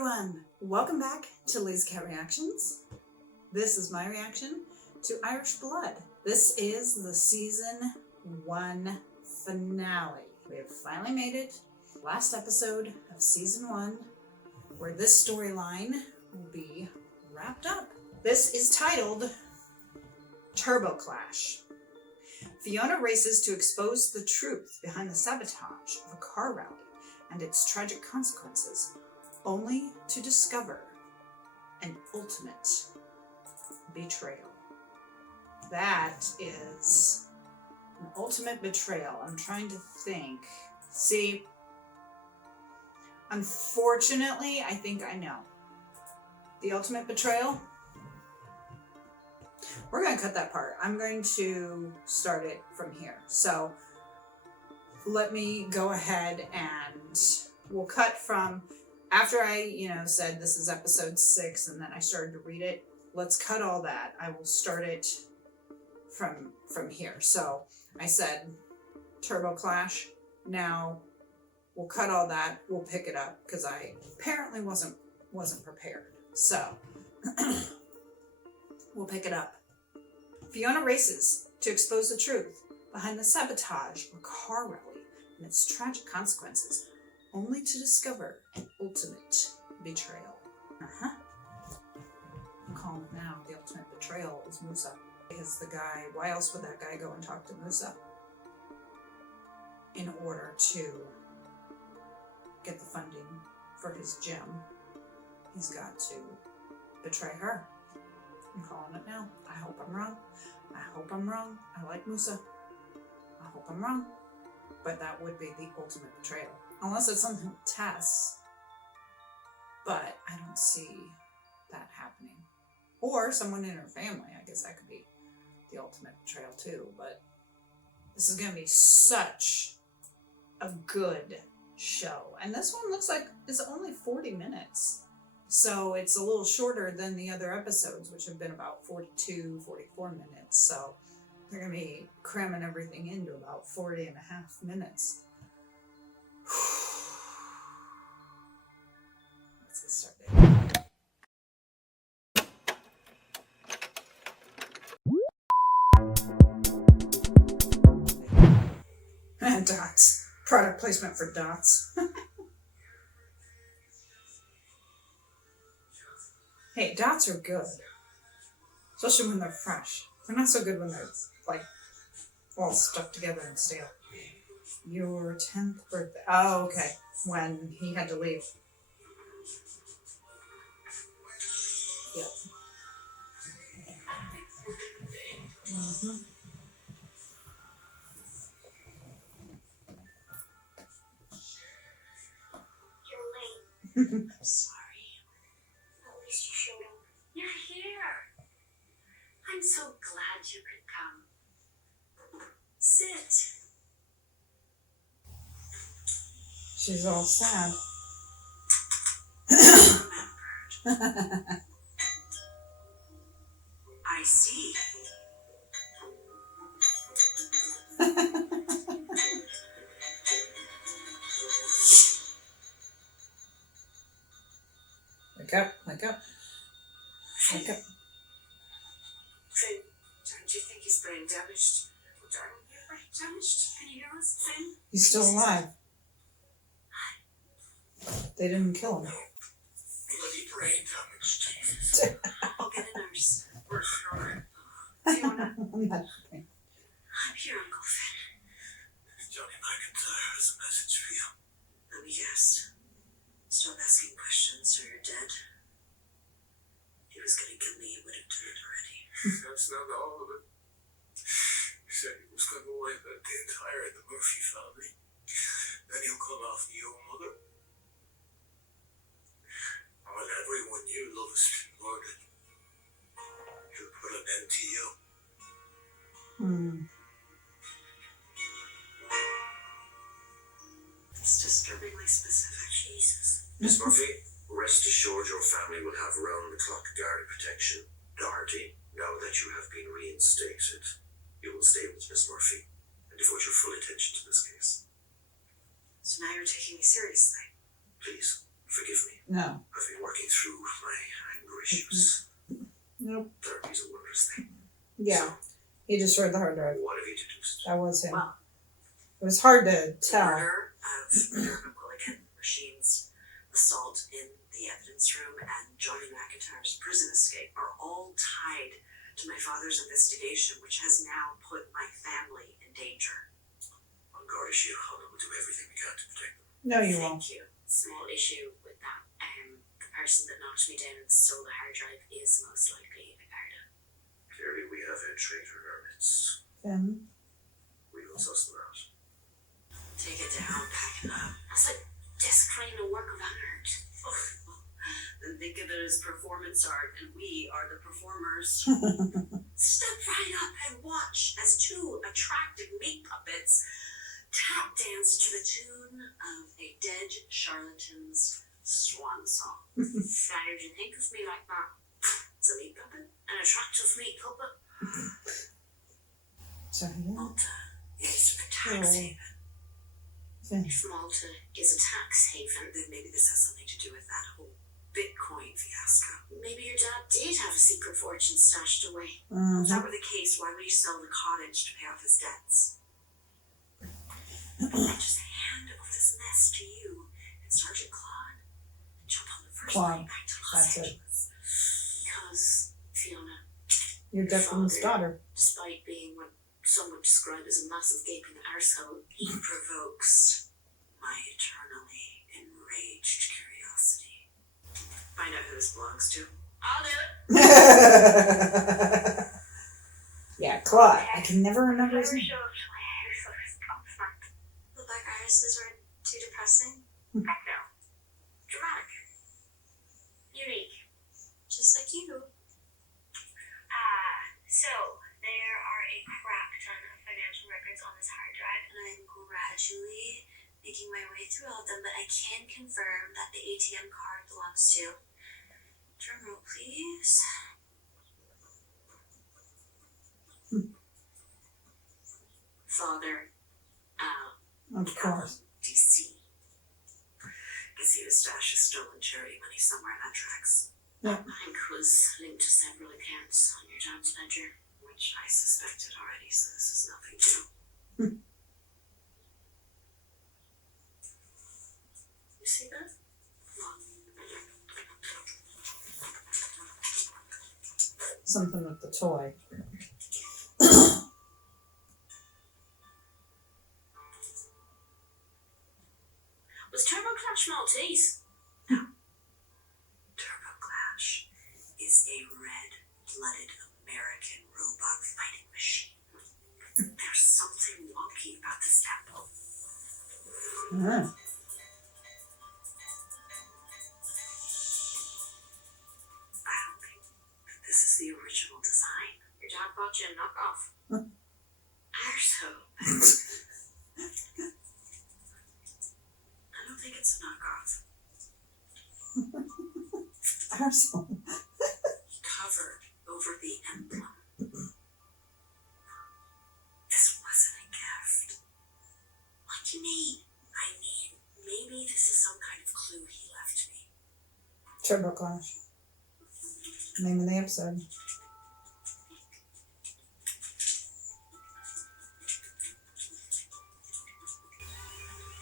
everyone! Welcome back to Lazy Cat Reactions. This is my reaction to Irish Blood. This is the season 1 finale. We have finally made it. Last episode of season 1, where this storyline will be wrapped up. This is titled Turboclash. Fiona races to expose the truth behind the sabotage of a car rally and its tragic consequences, only to discover an ultimate betrayal. That is an ultimate betrayal. I'm trying to think. See, unfortunately, I think I know. The ultimate betrayal? We're going to cut that part. I'm going to start it from here. So let me go ahead and we'll cut from after I, said this is episode 6 and then I started to read it. Let's cut all that. I will start it from here. So I said Turboclash. Now we'll cut all that. We'll pick it up because I apparently wasn't prepared. So we'll pick it up. Fiona races to expose the truth behind the sabotage of a car rally and its tragic consequences, only to discover an ultimate betrayal. I'm calling it now. The ultimate betrayal is Musa. Because the guy, why else would that guy go and talk to Musa? In order to get the funding for his gym, he's got to betray her. I'm calling it now. I hope I'm wrong. I like Musa. I hope I'm wrong. But that would be the ultimate betrayal. Unless it's something with Tess. But I don't see that happening. Or someone in her family. I guess that could be the ultimate betrayal too. But this is going to be such a good show. And this one looks like it's only 40 minutes. So it's a little shorter than the other episodes, which have been about 42, 44 minutes. So they're going to be cramming everything into about 40 and a half minutes. Let's get started. And dots. Product placement for dots. Hey, dots are good. Especially when they're fresh. They're not so good when they're, all stuck together and stale. Your 10th birthday. Oh, okay. When he had to leave. Yep. Mm-hmm. You're late. I'm sorry. At least you showed up. You're here. I'm so glad you could come. Sit. She's all sad. Remembered. I see. Wake up, wake up. Wake up. Finn, don't you think he's brain damaged? Oh, darling, you're brain damaged. Can you hear us, Finn? He's still alive. They didn't kill him. Bloody brain damage. I'll get a nurse. We're sure. Fiona. I'm I'm here, Uncle Finn. Johnny McIntyre has a message for you. Let me guess. Stop asking questions or you're dead. If he was gonna kill me, he would have done it already. That's not all of it. He said he was going to wipe out the entire the Murphy family. Then he'll come after your mother. And when everyone you love has been murdered, he'll put an end to you. It's disturbingly specific. Jesus. Miss Murphy, rest assured your family will have round-the-clock guard protection. Doherty, now that you have been reinstated, you will stay with Miss Murphy and devote your full attention to this case. So now you're taking me seriously. Please, forgive me. No. I've been working through my anger issues. Nope. Therapy's a wondrous thing. Yeah. So, He destroyed the hard drive. what have you deduced? That was him. Well, It was hard to tell. murder of Turboclash machines, assault in the evidence room, and Johnny McIntyre's prison escape are all tied to my father's investigation, which has now put my family in danger. On guard issue, we'll do everything we can to protect them. No, you won't. Thank you. Small issue with that. The person that knocked me down and stole the hard drive is most likely Ricardo. Clearly, we have a traitor in our midst. Then We will suss them out. Take it down, pack it up. That's like desecrating a work of art. Then think of it as performance art, and we are the performers. Step right up and watch as two attractive meat puppets tap dance to the tune of a dead charlatan's swan song. How did you think of me like that? It's a meat puppet, an attractive meat puppet. so yeah. Malta is a tax haven. If Malta is a tax haven, then maybe this has something to do with that whole Bitcoin fiasco. Maybe your dad did have a secret fortune stashed away. If that were the case, why would he sell the cottage to pay off his debts? I just hand over this mess to you and Sergeant Claude and jump on the first Claude, plane back to Los that's it. Angeles. Because, Fiona, You're Declan's daughter. despite being what some would describe as a massive gaping arsehole, he provokes my eternally enraged curiosity. Find out who this belongs to. I'll do it. Yeah, Claude. I can never remember his name. The black irises are too depressing? Heck no. Dramatic. Unique. Just like you. So, there are a crap ton of financial records on this hard drive, and I'm gradually making my way through all of them, but I can confirm that the ATM card belongs to... Drumroll, please. Father Of course. DC. Can see the stash of stolen charity money somewhere in that tracks. Yeah. That bank was linked to several accounts on your dad's ledger, which I suspected already, so this is nothing new. You see that? Something with the toy. Was Turboclash Maltese? Turboclash is a red-blooded American robot fighting machine. There's something wonky about this apple. Ah. I don't think this is the original design. Your dad bought you a knockoff. Arsehole. I don't think it's a knockoff. Arsehole. Covered over the emblem. This wasn't a gift. What do you mean? I mean, maybe this is some kind of clue he left me. Turboclash. Name of the episode.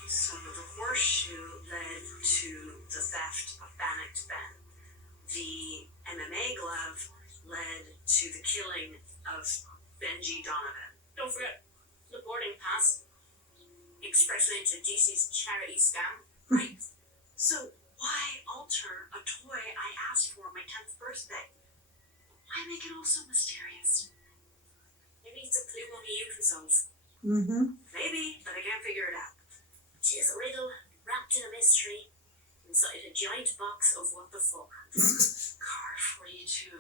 So the horseshoe led to the theft of Bannocked Ben. The MMA glove led to the killing of Benji Donovan. Don't forget the boarding pass. Expressway to DC's charity scam. Right. So why alter a toy I asked for on my 10th birthday? Why make it all so mysterious? Maybe it's a clue only you can solve. Maybe, but I can't figure it out. She's a riddle wrapped in a mystery inside a giant box of what the fuck. Car 42.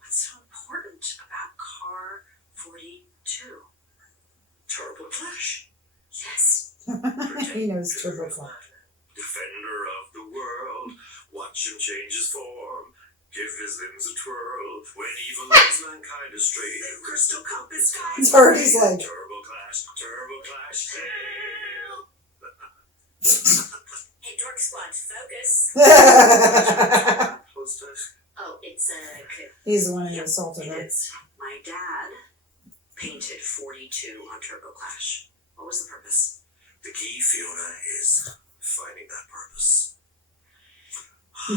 What's so important about Car 42? Turboclash. Yes. He knows Turboclash. Defender of the world. Watch him change his form. Give his limbs a twirl. When evil leads mankind astray. The crystal compass guide. It's Hardy's like, Turboclash. Turboclash. Hail. Hey, Dorothy. Dork Squad, focus. Close dice. Oh, it's a coup. He's the one who assaulted It her. is. My dad painted 42 on Turboclash. What was the purpose? The key, Fiona, is finding that purpose.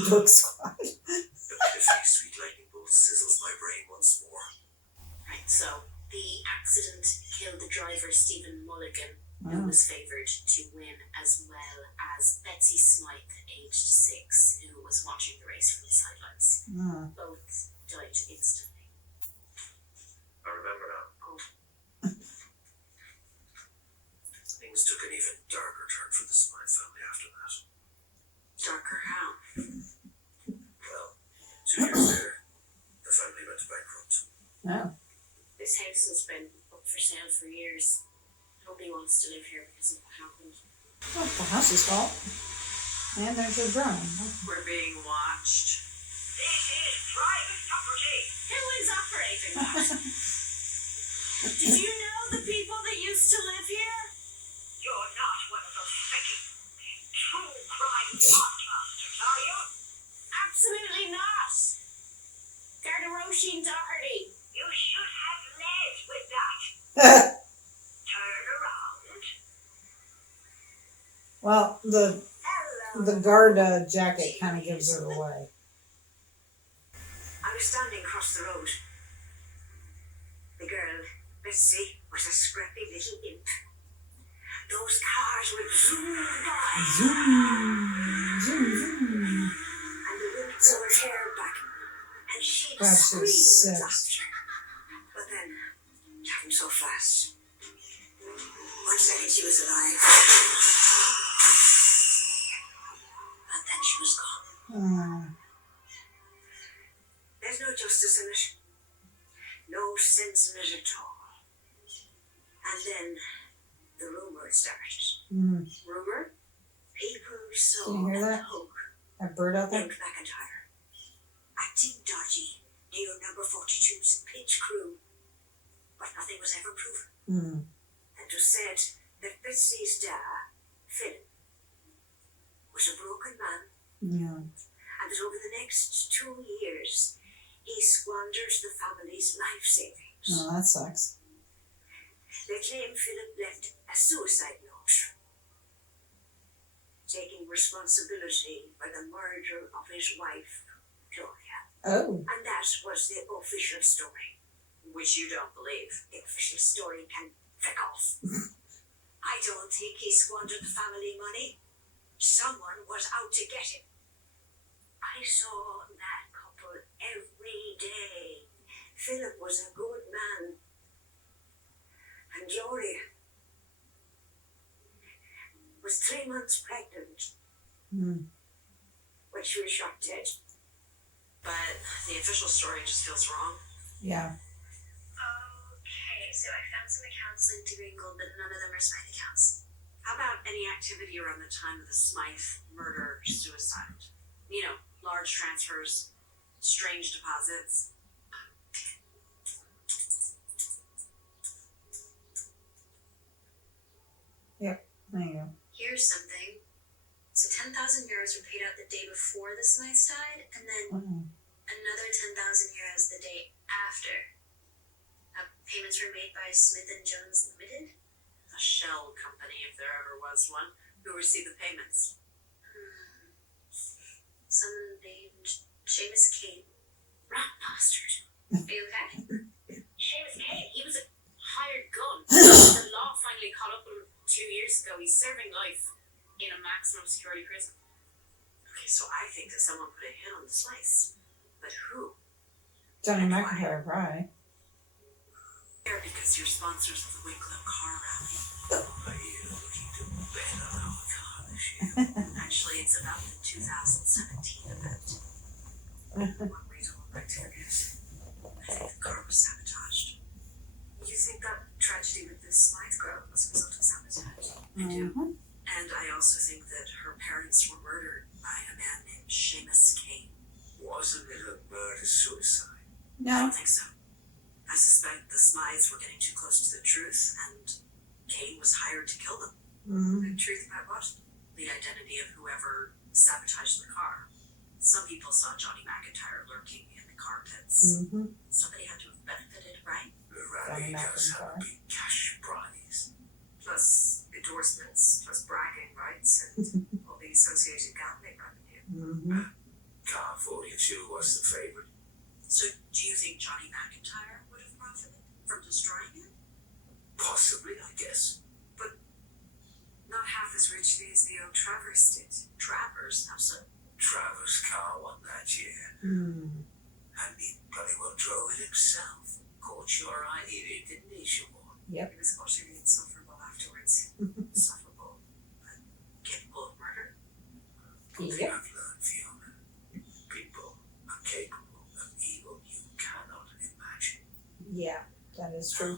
Dork Squad. Epiphany sweet lightning bolt sizzles my brain once more. Right, so the accident killed the driver Stephen Mulligan, who Wow. was favoured to win, as well as Betsy Smythe, aged 6, who was watching the race from the sidelines. Oh. Both died instantly. I remember now. Oh. Things took an even darker turn for the Smythe family after that. Darker how? Well, 2 years later, the family went bankrupt. Oh. This house has been up for sale for years. Nobody wants to live here because of what happened. Well, the house's fault. And there's your drone. We're being watched. This is private property. Who is operating that? Did you know the people that used to live here? You're not one of those fake true crime podcasters, are you? Absolutely not. Garderoshi and Doherty. You should have led with that. Turn around. Well, the guard jacket kind of gives it away. I was standing across the road. The girl, Betsy, was a scrappy little imp. Those cars would zoom by. Zoom, zoom, zoom. And the wind pulled her hair back. And she'd God, she scream was with sick. laughter. But then, it happened so fast. 1 second she was alive. And then she was gone. Oh. There's no justice in it. No sense in it at all. And then the rumour started. Mm. Rumour? People saw Can you hear that? a hug That bird out there? named McIntyre acting dodgy near number 42's pitch crew. But nothing was ever proven. Mm. And it was said that Betsy's dad, Philip, was a broken man, Yeah. and that over the next 2 years he squandered the family's life savings. Oh, that sucks. They claim Philip left a suicide note, taking responsibility for the murder of his wife, Gloria. Oh. And that was the official story. Which you don't believe. The official story can frick off. I don't think he squandered the family money. Someone was out to get him. I saw that couple every day. Philip was a good man. And Gloria was 3 months pregnant Mm. when she was shot dead. But the official story just feels wrong. Yeah. Okay, so I found some accounts linked to Gringle, but none of them are Smythe accounts. How about any activity around the time of the Smythe murder-suicide? You know, large transfers, strange deposits. There you go. Here's something. So 10,000 euros were paid out the day before the Smythes died, and then Oh. another 10,000 euros the day after. Payments were made by Smith and Jones Limited, a shell company if there ever was one, who received the payments. Someone named Seamus Kane. Rat bastard. Are you okay? Seamus Kane, he was a hired gun. The law finally caught up with him 2 years ago. He's serving life in a maximum security prison. Okay, so I think that someone put a hit on the slice. But who? Johnny McIntyre, right? Here because you're sponsors of the Wicklow Car Rally. Are you looking to bet on our car this year? Actually, it's about the 2017 event. One reason we're back together is I think the car was sabotaged. You think that tragedy with this Smythe girl was a result of sabotage? I do. Mhm. And I also think that her parents were murdered by a man named Seamus Kane. Wasn't it a murder-suicide? I No. don't think so. I suspect the Smythes were getting too close to the truth, and Kane was hired to kill them. Mm. The truth about what? the identity of whoever sabotaged the car. Some people saw Johnny McIntyre lurking in the car pits. Mm-hmm. Somebody had to have benefited, right? The rally does have a big cash prize. Plus endorsements, plus bragging rights, and all the associated gambling revenue. Mm-hmm. Car 42 was the favorite. So do you think Johnny McIntyre would have profited from destroying it? Possibly, I guess. Not half as richly as the old Travers did. Travers? How so? Travers' car won that year. Mm. And he bloody well drove it himself. Caught your eye, didn't he, Siobhan? Yep. He was utterly insufferable afterwards. Insufferable, but capable of murder. One thing Yep. I've learned, Fiona, people are capable of evil you cannot imagine. Yeah, that is true.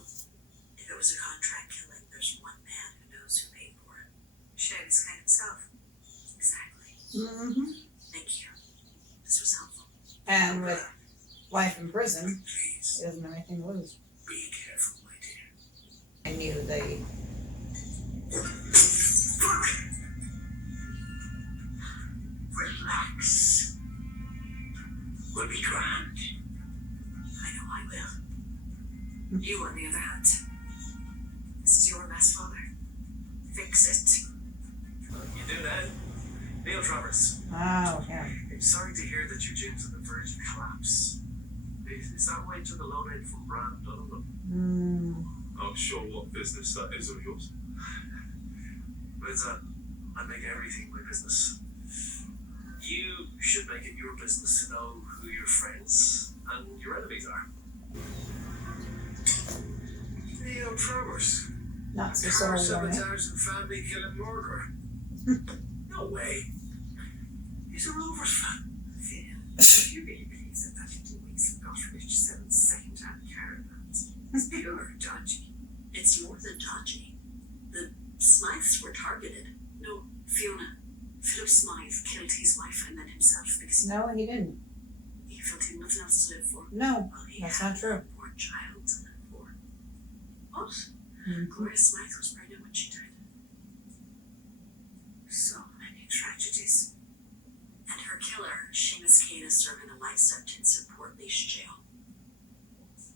If it was a contract killing, there's one man who knows who paid for it. Shady's kind himself. Exactly. Mm-hmm. Thank you. This was helpful. And with life in prison, Please, he doesn't have anything to lose. be careful, my dear. I knew they. Relax. We'll be grand. I know I will. You, on the other hand, this is your mess, Father. Fix it. You do that? Neil Travers. Oh, yeah. I'm sorry to hear that your gym's on the verge of collapse. Is that why you took a loan in from Brand Donovan? Mm. Not sure what business that is of yours. But I make everything my business. You should make it your business to know who your friends and your enemies are. Neil Travers. Not so Car subtle, right? sabotage and family killing murderer. No way. He's a Rovers fan. Phil, you really believe that 15 weeks of got rich selling second-hand caravans? It's pure dodgy. It's more than dodgy. The Smythes were targeted. No, Fiona. Philip Smythe killed his wife and then himself because No, he didn't. he felt he had nothing else to live for. No, Well, he that's had not true. a poor child to live for. What? Mm-hmm. Gloria Smythe was pregnant when she died. So many tragedies. And her killer, Seamus Kane, is serving a life sentence in Port Leash jail.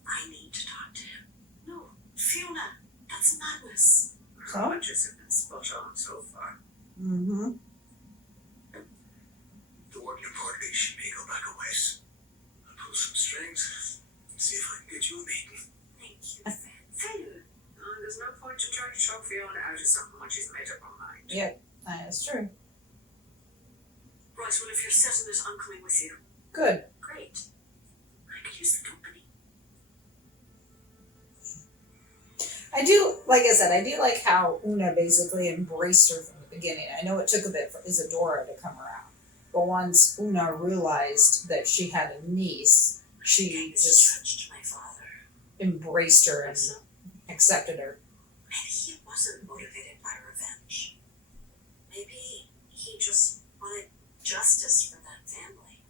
I need to talk to him. No, Fiona, that's madness. So? Her budgets have been spot on so far. Mm-hmm. The warden reported she may go back a west. I'll pull some strings and see if I can get you a meeting. Thank you, Phil. There's no point to try to choke Fiona out of something when she's made up her mind. Yep, that is true. Right, well, if you're set on it, I'm coming with you. Good. Great. I could use the company. I do, like I said, I do like how Una basically embraced her from the beginning. I know it took a bit for Isadora to come around, but once Una realized that she had a niece, she just touched my father. embraced her and So accepted her. maybe he wasn't motivated by revenge. Maybe he just wanted justice for that family.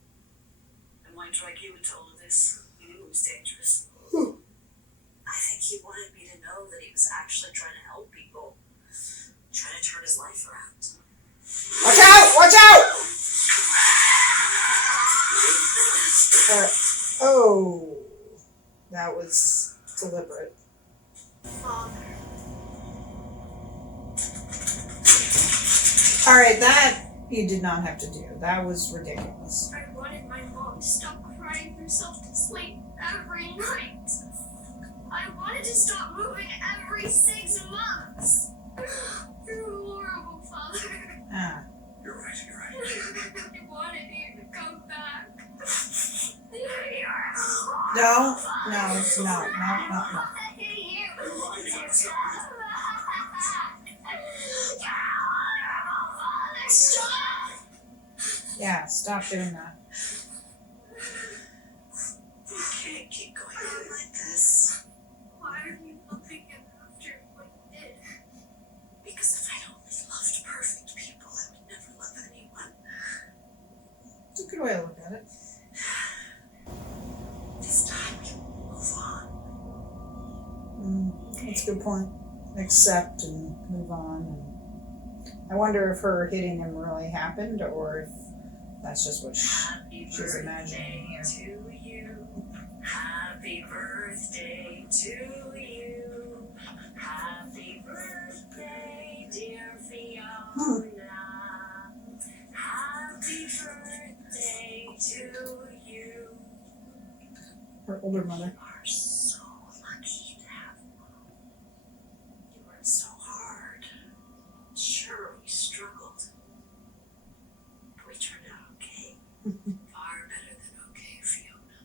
And why drag you into all of this? He knew it was dangerous. I think he wanted me to know that he was actually trying to help people, trying to turn his life around. Watch out! Watch out! Oh, that was deliberate. Father. All right, that you did not have to do. That was ridiculous. I wanted my mom to stop crying herself to sleep every night. I wanted to stop moving every 6 months. You're horrible, Father. Ah, You're right, you're right. I wanted you to come back. You're no, no, no, no, no, no. Stop! Yeah, stop doing that. You can't keep going on like this. Why are you looking after what you did? Because if I only loved perfect people, I would never love anyone. It's a good way to look at it. This time we move on. That's a good point. Accept and move on. And I wonder if her hitting him really happened or if that's just what Happy she's imagining here. to you. Happy birthday to you. Happy birthday, dear Fiona. Happy birthday to you. Her older mother. You are so lucky to have mom. You worked so hard. Sure, we struggled. But we turned out okay. Far better than okay, Fiona.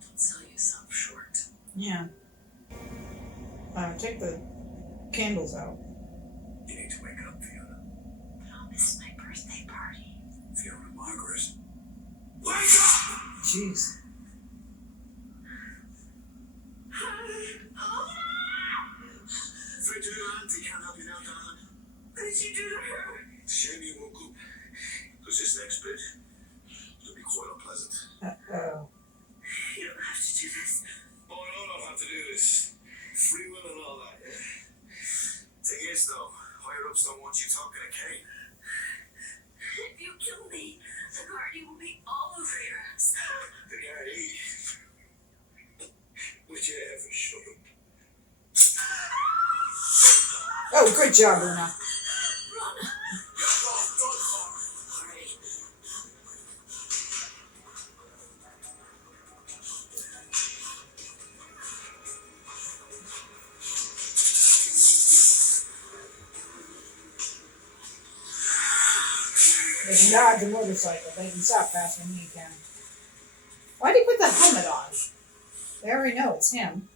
Don't sell yourself short. Yeah. Take the candles out. You need to wake up, Fiona. But I'll miss my birthday party. Fiona Margaret. Wake up! Jeez. Afraid to do auntie can't help you now, darling. What did you do to her? It's a shame you woke up. Because this next bit will be quite unpleasant. Uh-oh. You don't have to do this. Oh, I know not have to do this. Free will and all that, yeah. Thing is, though, higher ups don't want you talking to Kane. If you kill me, the guardian will be all over your ass. The guardy. Would you ever shut up? Oh, good job, Una. Run. Hurry. They can dodge a motorcycle. They can stop faster than he can. Why'd he put the helmet on? They already know it's him.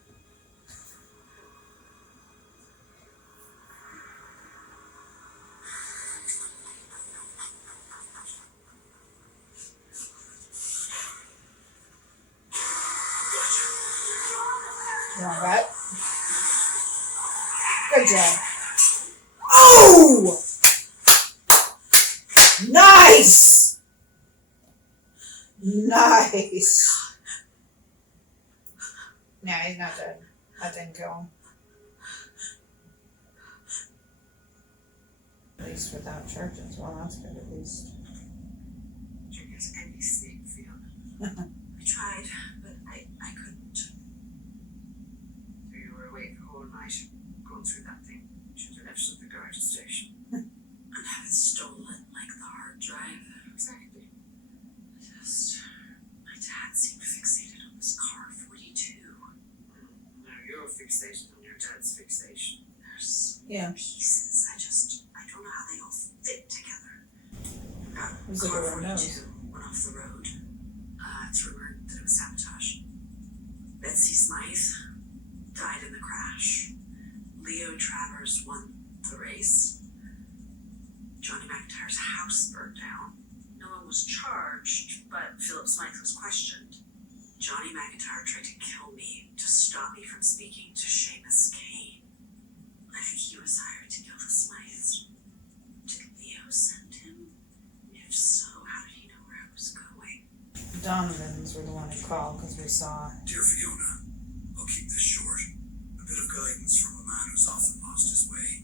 Wrong bet. Good job. Oh! Nice! Nice. Nah, he's not dead. That didn't kill him. At least without charges. Well, that's good at least. Did you get any sleep, Fiona? I tried, but I couldn't. So you were awake the whole night, going through that thing. Should have left it at the guard station. And have it stolen like the hard drive. Exactly. My dad seemed fixated on this car 42. Now you're fixated on your dad's fixation. There's Yeah. pieces. I don't know how they all fit together. Who's the Car door knows? 42 went off the road. It's rumored that it was sabotage. Betsy Smythe died in the crash. Leo Travers won the race. Johnny McIntyre's house burned down. No one was charged, but Philip Smythe was questioned. Johnny McIntyre tried to kill me to stop me from speaking to Seamus Kane. I think he was hired to kill the Smythes. Did Leo send him? If so, how did he know where I was going? Donovans were the one who called because we saw. Dear Fiona, I'll keep this short. A bit of guidance from a man who's often lost his way.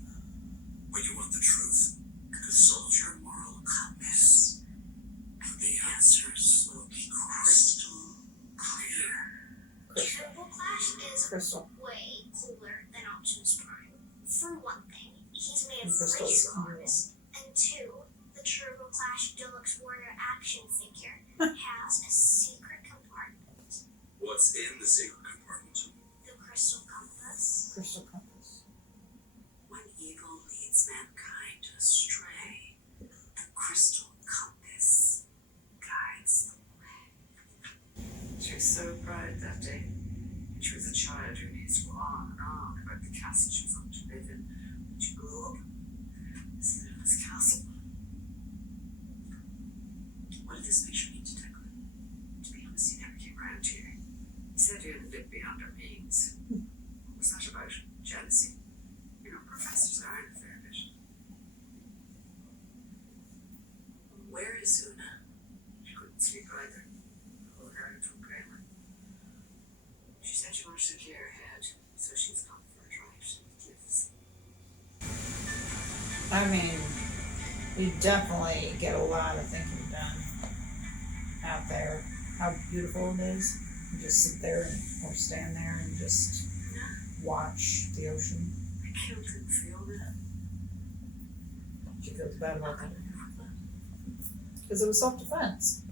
When you want the truth, consult your moral compass. And the answers will be crystal clear. Turboclash is Crystal. way cooler than Optimus Prime. For one thing, he's made of Crystal's race cool. cars. And two, the Turboclash Deluxe Warrior action figure has a secret compartment. What's in the secret compartment? The crystal compass. Crystal compass. When evil leads mankind astray, the crystal compass guides the way. She was so proud that day. She was a child who needs to go on and on about the castle she was going to live in when she grew up. This little castle. What did this picture mean to Declan? To be honest, he never came round here. He said he had lived beyond our means. What was that about? Jealousy? You know, professors are in a fair bit. Where is Una? She couldn't sleep either. The whole garden took grammar. She said she wanted to clear her head, so she's gone for a drive to the cliffs. definitely get a lot of thinking done out there. How beautiful it is. You just sit there or stand there and just watch the ocean. I killed him, Fiona. She feels bad about I that. never left. Because it was self-defense.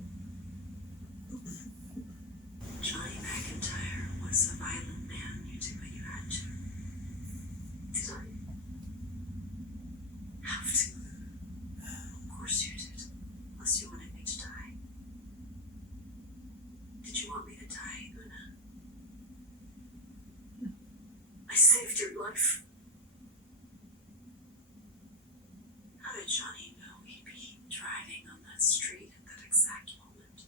Johnny McIntyre was a violent man. You did what you had to. Did I have to? Of course you did. Unless you wanted me to die. Did you want me to die, Una? I saved your life. How did Johnny know he'd be driving on that street at that exact moment?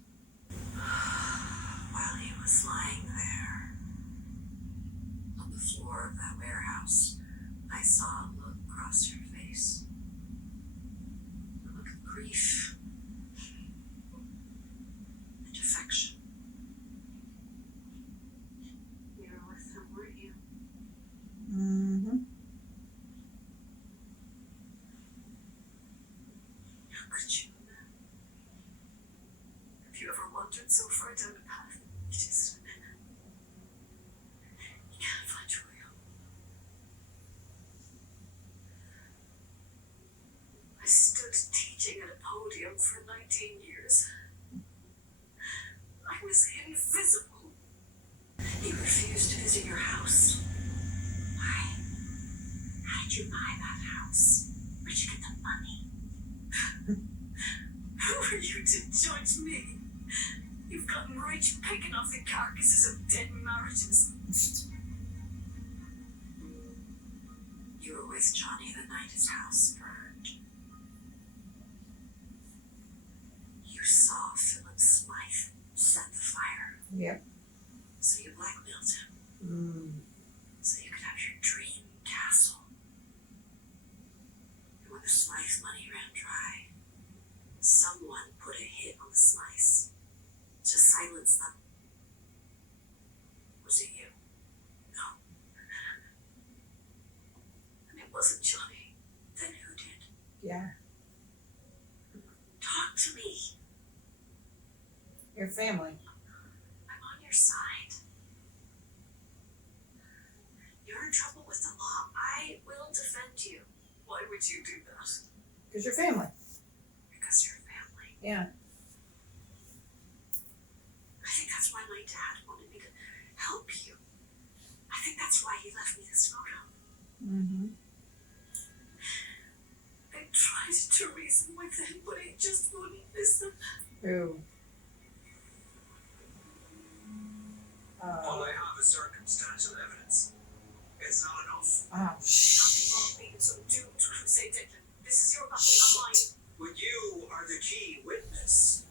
While he was lying there on the floor of that warehouse, I saw a look cross your face. A look of grief and affection. You were with him, weren't you? Mm-hmm. How could you? Have you ever wandered so far down a path? You just... You can't find your way home. I stood teaching at a podium for 19 years. I was invisible. You refused to visit your house. Why? How did you buy that house? Where'd you get the money? Who are you to judge me? You've gotten rich picking off the carcasses of dead marriages. You were with Johnny the night his house burned. You saw Philip Smythe set the fire. Yep. So you blackmailed him. Mm. So you could have your dream castle. And when the Smythe money ran dry, someone put a hit on the Smythes to silence them. Was it you? No. And it wasn't Johnny. Then who did? Yeah. Talk to me. Your family. I'm on your side. You're in trouble with the law. I will defend you. Why would you do that? Because your family. Because you're family. Yeah. I think that's why my dad wanted me to help you. I think that's why he left me this photo. Mm-hmm. I tried to reason with him, but he just wouldn't listen. Who? All I have is circumstantial evidence. It's not enough. Oh, Not involve me in some doomed crusade, Declan. This is your battle, not mine. But you are the key witness.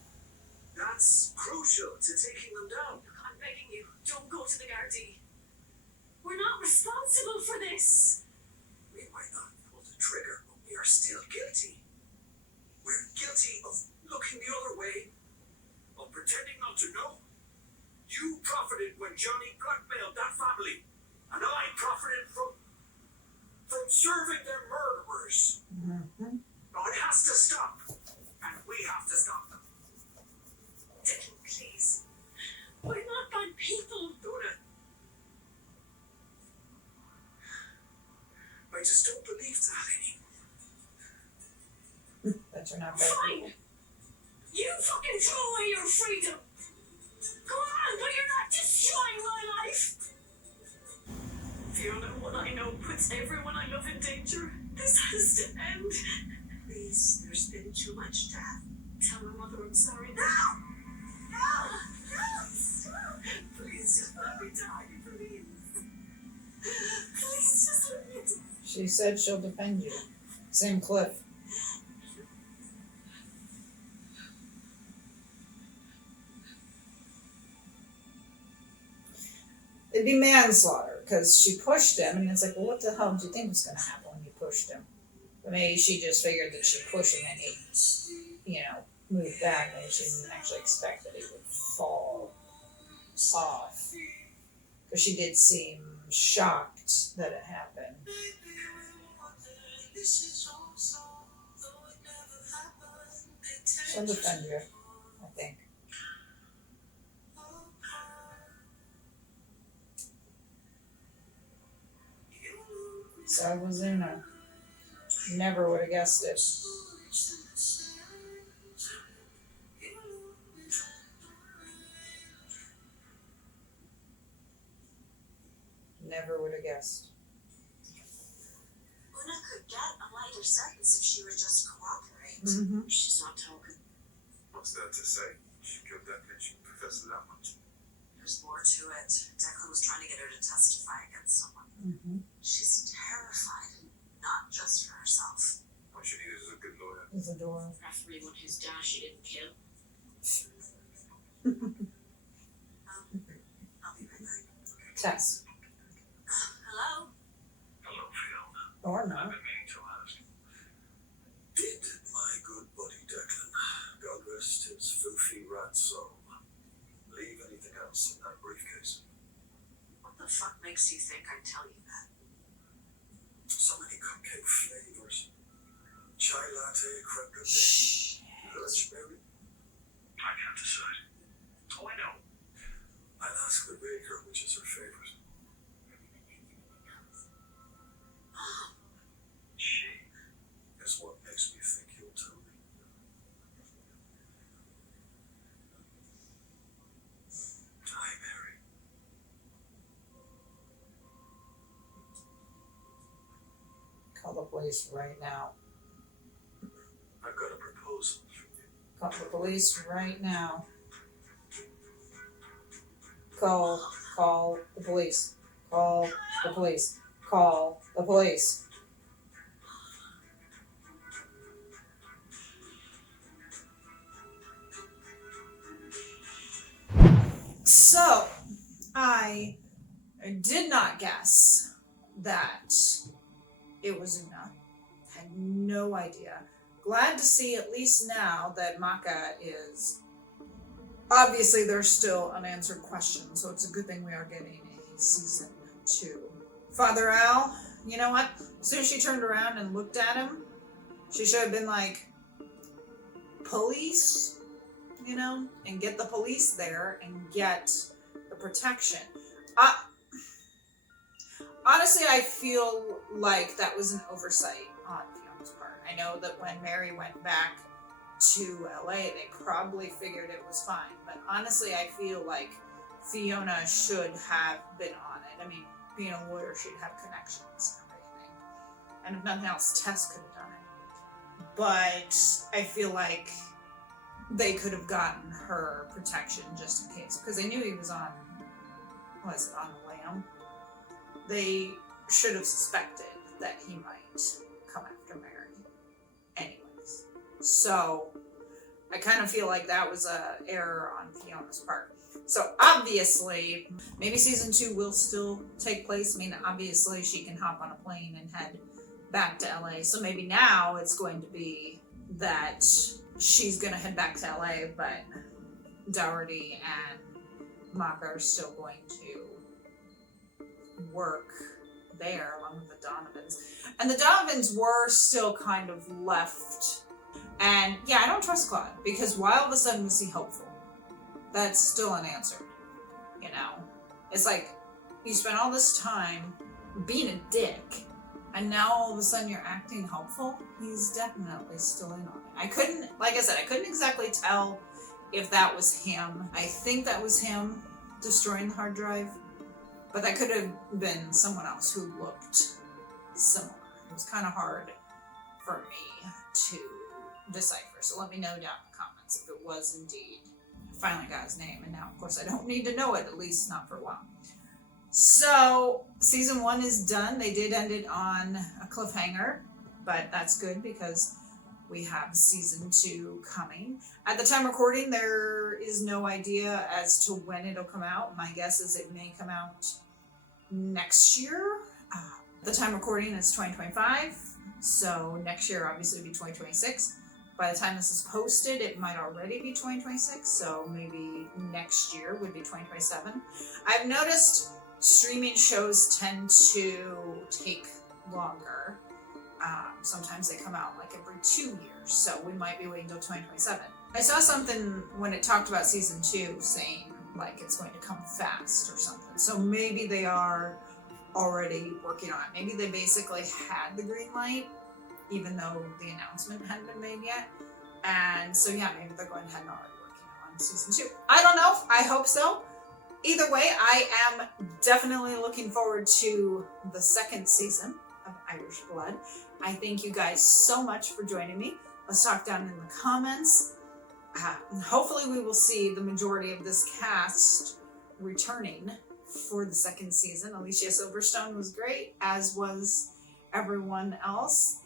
That's crucial to taking them down. Look, I'm begging you, don't go to the Gardaí. We're not responsible for this. We might not pull the trigger, but we are still guilty. We're guilty of looking the other way, of pretending not to know. You profited when Johnny blackmailed that family, and I profited from serving their murderers. Mm-hmm. Now it has to stop, and we have to stop them. Declan, please. We're not bad people. Donna, I just don't believe that anymore. That you're not bad Fine. people. You fucking throw away your freedom. Go on, but you're not destroying my life. Fiona, what I know puts everyone I love in danger. This has to end. Please, there's been too much death. Tell my mother I'm sorry. No! Please just let me die, please. Please just let me die. She said she'll defend you. Same Cliff. It'd be manslaughter because she pushed him, and it's like, well, what the hell did you think was going to happen when you pushed him? But maybe she just figured that she'd push him and he'd, move back. Maybe she didn't actually expect that he would fall off. Because she did seem shocked that it happened. She'll defend you, I think. So was Una. Never would have guessed it. Never would have guessed. Una could get a lighter sentence if she would just cooperate. Mm-hmm. She's not talking. What's there to say? She killed that bitch professor that much. There's more to it. Declan was trying to get her to testify against someone. Mm-hmm. She's terrified, and not just for herself. What she needed is a good lawyer. He's adorable. Referee one whose dad she didn't kill. I'll be right back. Tess. Hello? Hello, Fiona. Or I've not. been meaning to ask. Did my good buddy Declan, God rest his filthy rat soul, leave anything else in that briefcase? What the fuck makes you think I'd tell you that? So many cupcake flavors. Chai latte, creme brulee, Shh. lunchberry. I can't decide. Oh, I know. I'll ask the baker which is her favorite. She is what makes me think you'll tell me. Hi, Mary. Call the police right now. I've got a proposal for you. Call the police right now. Call the police. Call the police. Call the police. So, I did not guess that it was Una. Had no idea. Glad to see at least now that Maka is. Obviously, there's still unanswered questions, so it's a good thing we are getting a season 2. Father Al, you know what? As soon as she turned around and looked at him, she should have been like, police, you know, and get the police there and get the protection. Honestly, I feel like that was an oversight on Fiona's part. I know that when Mary went back to LA, they probably figured it was fine. But honestly, I feel like Fiona should have been on it. I mean, being a lawyer, she'd have connections and everything. And if nothing else, Tess could have done it. But I feel like they could have gotten her protection just in case. Because they knew he was on, on the lam. They should have suspected that he might come after Mary. Anyways. So, I kind of feel like that was a error on Fiona's part. So, obviously, maybe season 2 will still take place. I mean, obviously, she can hop on a plane and head back to LA. So, maybe now it's going to be that she's going to head back to LA, but Dougherty and Maka are still going to work there along with the Donovans. And the Donovans were still kind of left. And yeah, I don't trust Claude, because why all of a sudden was he hopeful? That's still unanswered. You know? It's like, you spent all this time being a dick, and now all of a sudden you're acting hopeful? He's definitely still in on it. I couldn't exactly tell if that was him. I think that was him destroying the hard drive. But that could have been someone else who looked similar. It was kind of hard for me to decipher. So let me know down in the comments if it was indeed. I finally got his name, and now, of course, I don't need to know it, at least not for a while. So, season 1 is done. They did end it on a cliffhanger, but that's good because we have season 2 coming. At the time recording, there is no idea as to when it'll come out. My guess is it may come out next year. The time recording is 2025, so next year obviously will be 2026. By the time this is posted, it might already be 2026, so maybe next year would be 2027. I've noticed streaming shows tend to take longer. Sometimes they come out like every 2 years, so we might be waiting until 2027. I saw something when it talked about season 2 saying like it's going to come fast or something. So maybe they are already working on it. Maybe they basically had the green light even though the announcement hadn't been made yet. And so yeah, maybe they're going ahead and already working on season 2. I don't know. I hope so. Either way, I am definitely looking forward to the second season of Irish Blood. I thank you guys so much for joining me. Let's talk down in the comments. Hopefully we will see the majority of this cast returning for the second season. Alicia Silverstone was great, as was everyone else.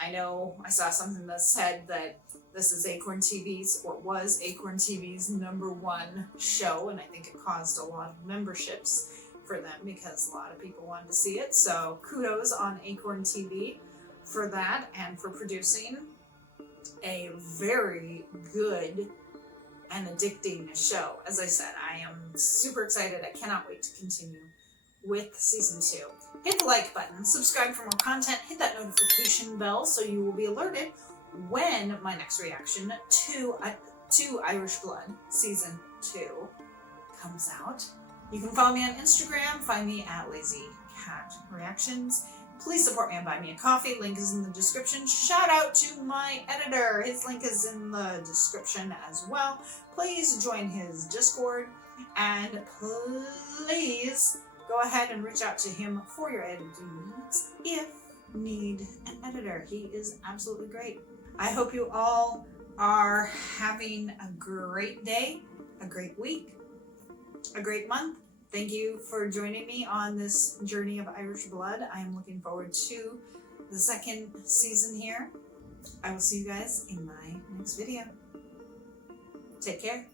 I know I saw something that said that this is Acorn TV's, or was Acorn TV's #1 show, and I think it caused a lot of memberships for them because a lot of people wanted to see it. So kudos on Acorn TV for that and for producing a very good and addicting show. As I said, I am super excited. I cannot wait to continue with season 2. Hit the like button, subscribe for more content, hit that notification bell so you will be alerted when my next reaction to Irish Blood season 2 comes out. You can follow me on Instagram, find me at Lazy Cat Reactions. Please support me and buy me a coffee. Link is in the description. Shout out to my editor. His link is in the description as well. Please join his Discord, and please go ahead and reach out to him for your editing needs if you need an editor. He is absolutely great. I hope you all are having a great day, a great week, a great month. Thank you for joining me on this journey of Irish Blood. I am looking forward to the second season here. I will see you guys in my next video. Take care.